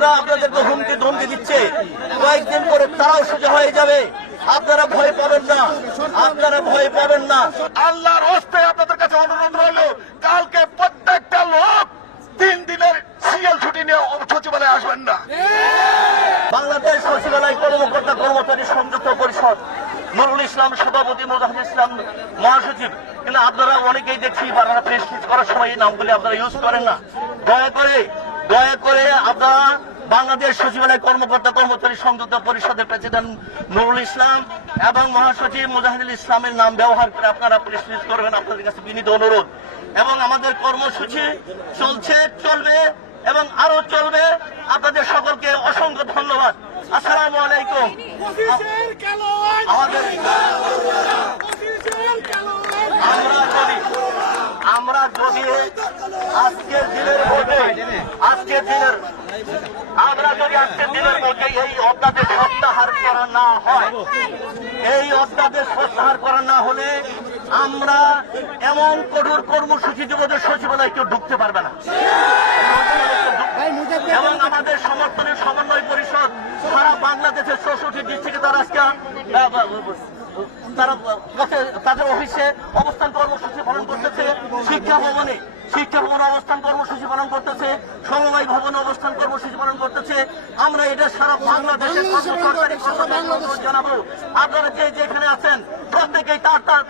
ফ্যাসিস্টরা আপনাদেরকে হুমকি ধমকি দিচ্ছে, কয়েকদিন করে তারাও সোজা হয়ে যাবে। আপনারা ভয় পাবেন না, আপনারা ভয় পাবেন না। আল্লাহর হস্তে আপনাদের কাছে অনুরোধ রইল, কালকে প্রত্যেকটা লোক 3 দিনের সিএল ছুটি নিয়ে সচিবালয়ে আসবেন না। বাংলাদেশ সচিবালয় কর্মকর্তা কর্মচারী সংযুক্ত পরিষদ, নুরুল ইসলাম সভাপতি, মুজাহিদুল ইসলাম মহাসচিব। কিন্তু আপনারা অনেকেই দেখছি বাংলা প্রেস করার সময় এই নামগুলি আপনারা ইউজ করেন না। দয়া করে আপনারা বাংলাদেশ সচিবালয় কর্মকর্তা কর্মচারী সংযুক্ত পরিষদের প্রেসিডেন্ট নুরুল ইসলাম এবং মহাসচিব মুজাহিদুল ইসলামের নাম ব্যবহার করে আপনারা প্রেস রিলিজ করবেন, আপনাদের কাছে বিনীত অনুরোধ। এবং আমাদের কর্মসূচি চলবে এবং আরো চলবে। আপনাদের সকলকে অসংখ্য ধন্যবাদ। আসসালামু আলাইকুম। আমরা যদি আজকের দিনের মধ্যে এই অধ্যাদেশ প্রত্যাহার করা না হয়, হলে আমরা এমন কঠোর কর্মসূচি দেব যে সচিবালয় কেউ ঢুকতে পারবে না। এবং আমাদের সমর্থনের সমন্বয় পরিষদ সারা বাংলাদেশের 64 ডিস্ট্রিক্টে তারা তাদের অফিসে অবস্থান কর্মসূচি পালন করতেছে, শিক্ষা ভবনে অবস্থান কর্মসূচি পালন করতেছে, সমবায় ভবনে অবস্থান কর্মসূচি পালন করতেছে। আমরা এটা সারা বাংলাদেশের সরকারি জানাবো, আপনারা যেখানে আছেন প্রত্যেকেই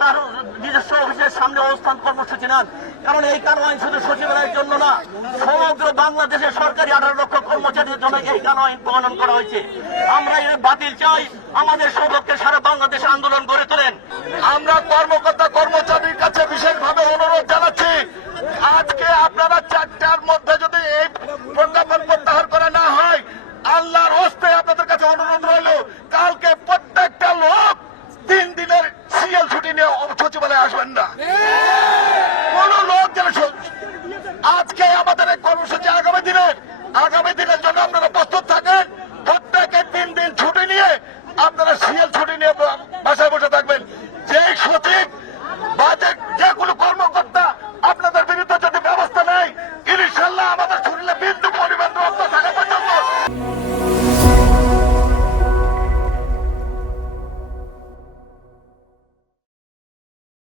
তার নিজস্ব অফিসের সামনে অবস্থান কর্মসূচি নেন। কারণ এই কালো আইন শুধু সচিবালয়ের জন্য না, সমগ্র বাংলাদেশের সরকারি 18 লক্ষ কর্মচারীর জন্য এই কালো আইন প্রণয়ন করা হয়েছে। আমরা এর বাতিল চাই। আমাদের সবককে সারা বাংলাদেশে আন্দোলন গড়ে তোলেন। আমরা কর্মকর্তা কর্মচারীর কাছে বিশেষভাবে অনুরোধ জানাচ্ছি, আজকে আপনারা 4টার মধ্যে যদি এই প্রজ্ঞাপন প্রত্যাহার করা না হয়, আল্লাহর হস্তে আপনাদের কাছে অনুরোধ রইল, কালকে প্রত্যেকটা লোক 3 দিনের সিএল ছুটি নিয়ে সচিবালয়ে আসবেন না। কোন লোক যেন আজকে আমাদের এই কর্মসূচি আগামী দিনের জন্য আপনারা